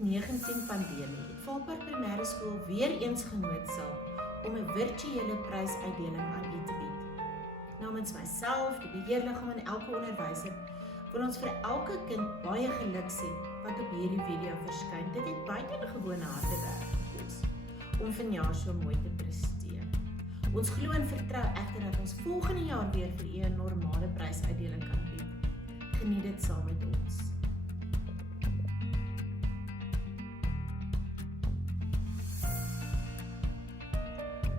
COVID-19 pandemie het Vaalpark Primêre Skool weer eens genoodsaak om 'n virtuele prysuitdeling aan u te bied. Namens myself, die beheerliggaam en elke onderwyser, wil ons vir elke kind baie geluk sê wat op hierdie video verskyn. Dit het buitengewone harde werk gekos om vanjaar so mooi te presteer. Ons glo en vertrou egter dat ons volgende jaar weer vir u 'n normale prysuitdeling kan bied. Geniet dit saam met ons.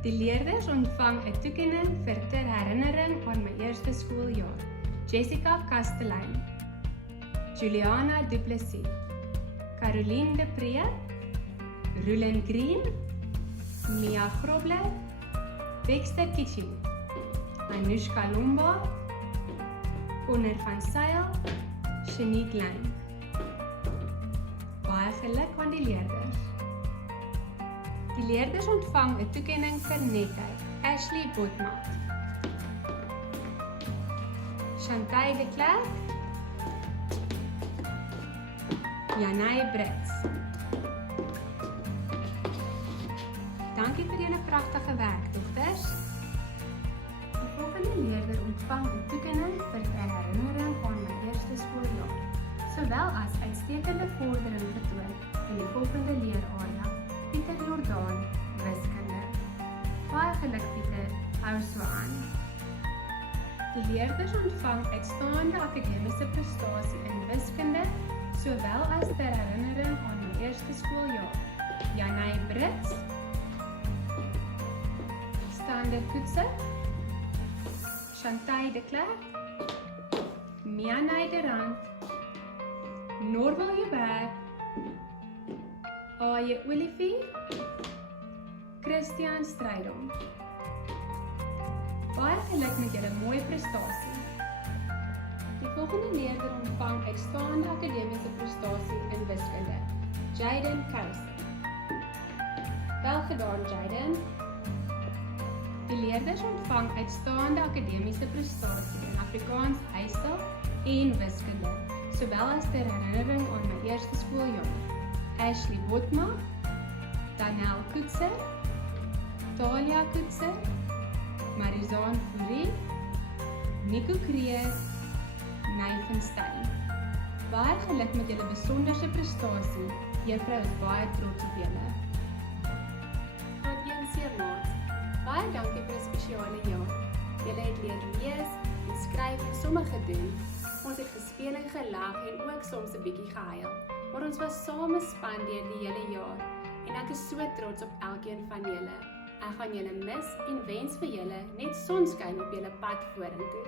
Die leerders ontvang 'n toekenning vir ter herinnering aan my eerste skooljaar. Jessica Kastelein, Juliana Du Plessis, Caroline De Pre, Rulin Green, Mia Grobler, Dexter Kitching, Anushka Lomba, Connor van Sail, Shanique Lane. Baie geluk aan die leerders. Die leerders ontvang 'n toekenning vir netheid. Ashley Botmat, Chantal de Klerk, Janay Brits. Dankie vir julle pragtige werk, dogters. Die volgende leerder ontvang 'n toekenning vir 'n herinnering aan my eerste skooljaar, sowel as uitstekende vordering getoon in die volgende leerarea. Pieter Jordaan, wiskunde. Baie geluk Pieter, hou so aan. Die leerders ontvang uitstaande akademiese prestasie in wiskunde, sowel as ter herinnering aan my eerste skooljaar. Janay Brits, Stander Koetse, Chantal de Klerk, Mianay de Rand, Norval Joubert, A.J. Olivier, Christian Strydom. Baie geluk met julle mooi prestasie. Die volgende leerder ontvang uitstaande akademiese prestasie in wiskunde. Jaden Carson. Wel gedaan, Jaden. Die leerders ontvang uitstaande akademiese prestasie in Afrikaans huistaal en wiskunde, sowel as ter herinnering aan my eerste skooljaar. Ashley Botma, Danel Koetser, Talia Koetser, Marizaan Fourie, Nico Kreer, Nathan Stein. Baie geluk met julle besonderse prestasie. Juffrou is baie trots op julle. Graad 1 C-maat, baie dankie vir 'n spesiale jaar. Julle het leer lees en skryf en somme gedoen. Ons het gespeel en gelag en ook soms 'n bietjie gehuil. Maar ons was saam 'n span deur die hele jaar en ek is so trots op elkeen van julle. Ek gaan julle mis en wens vir julle net sonskyn op julle pad vorentoe.